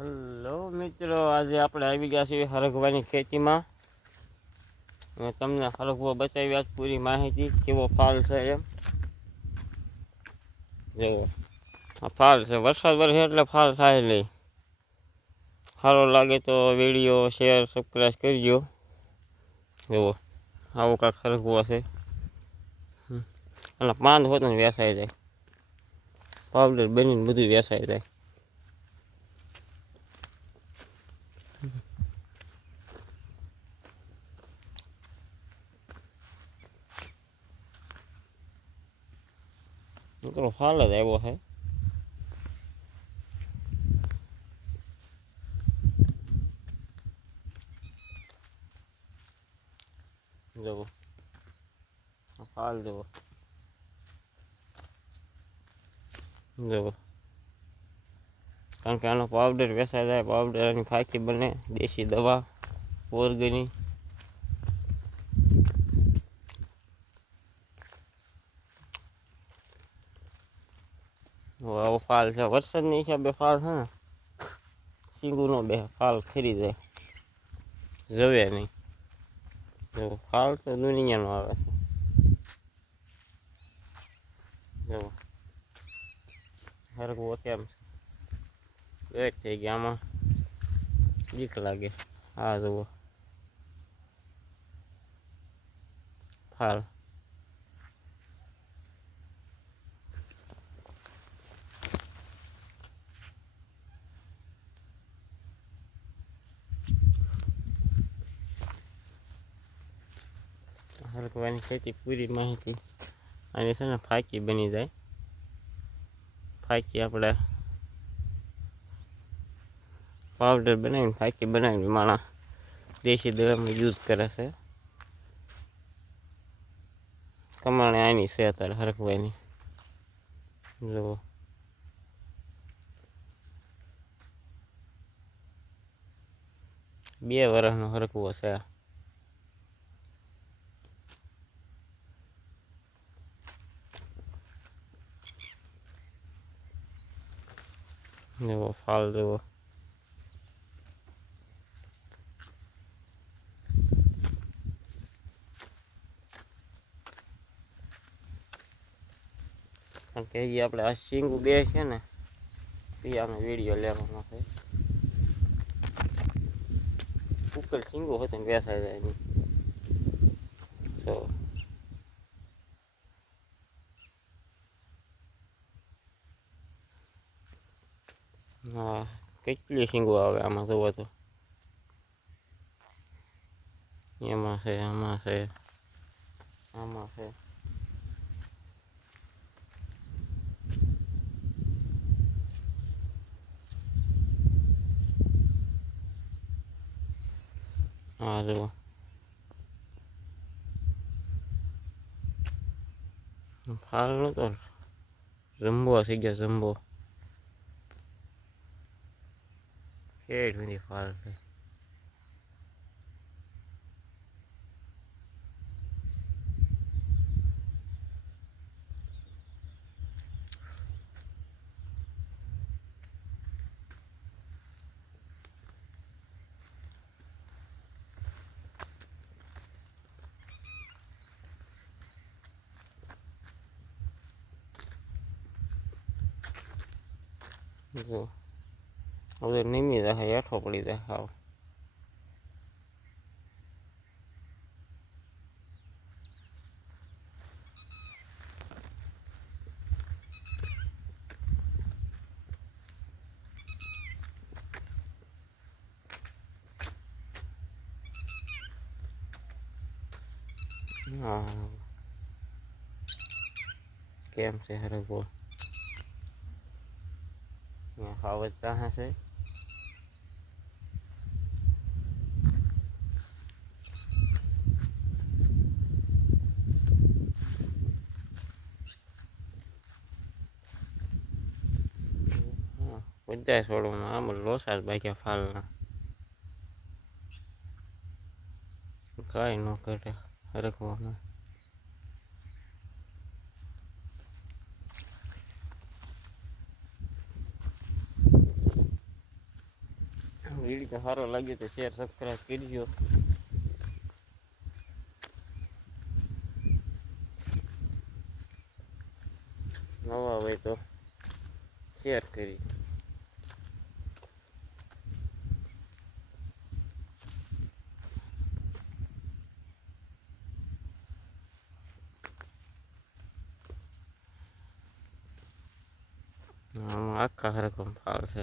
Hello મિત્રો, આજે આપણે આવી ગયા છીએ હરગવાની ખેતીમાં અને તમને હરગવો બતાવ્યા પૂરી માહિતી કેવો ફાલ છે એમ. જો આ ફાલ છે, વરસાદ વરસે એટલે ફાલ થાય નહીં. સારો લાગે તો વિડીયો શેર સબસ્ક્રાઈબ કરજો. જુઓ આવો કાંક હરગવો છે અને પાંદ હોત ને વેસાઈ જાય, પાવડર બનીને બધું વેસાઈ જાય. મિત્રો ફાલ જ આવ્યો છે. જુઓ ફાલ જુઓ, જુઓ કારણ કે આનો પાવડર વેસાઈ જાય, પાવડર એની ફાંકી બને, દેશી દવા ઓર્ગેનિક. આવો ફાલ છે, વરસાદની હિસાબે ફાલ છે ને, સીંગું નો બે ફાલ ખરી જાય, જવે નહીં. જો ફાલ તો દુનિયાનો આવે છે. જો હરગવો કેમ છે, વેટ થઈ ગયા, આમાં બીક લાગે. આ જુઓ ફાલ. હરગવાની ખેતી પૂરી માહિતી આની છે ને ફાંકી બની જાય. ફાંકી આપણે પાવડર બનાવીને ફાંકી બનાવીને માણસ દેશી દવામાં યુઝ કરે છે. કમાણે આની છે અત્યારે હરગવાની. જુઓ બે વર્ષનો હરગવો છે. જુઓ ફાલ જુઓ, કારણ કે હજી આપણે આ શીંગું બે છે ને તે આનો વિડીયો લેવાનો છે. ઉપર શીંગું હોય ને વેસાઈ જાય નહીં. તો હા, કેટલી શીંગું આવે આમાં જોવો તો. એમાં છે, આમાં છે, આમાં છે. હા જુઓ ફાલ નતો, જમ્બો થઈ ગયો, જમ્બો. કેવી બધી ફાલ છે. જો હવે નીમી જાય, હેઠો પડી જાય હાવ. હા કેમ છે હરગવો, હાવ જ કાં છે. બધા છોડવામાં આમ લોસા જ બાક્યા ફાલના, કાંઈ ન ઘટે હરગવામાં. વિડીયો સારો લાગ્યો તો શેર સબસ્ક્રાઈબ કરજો. નવા હોય તો શેર કરી. આખા હરખમ ફાલ છે.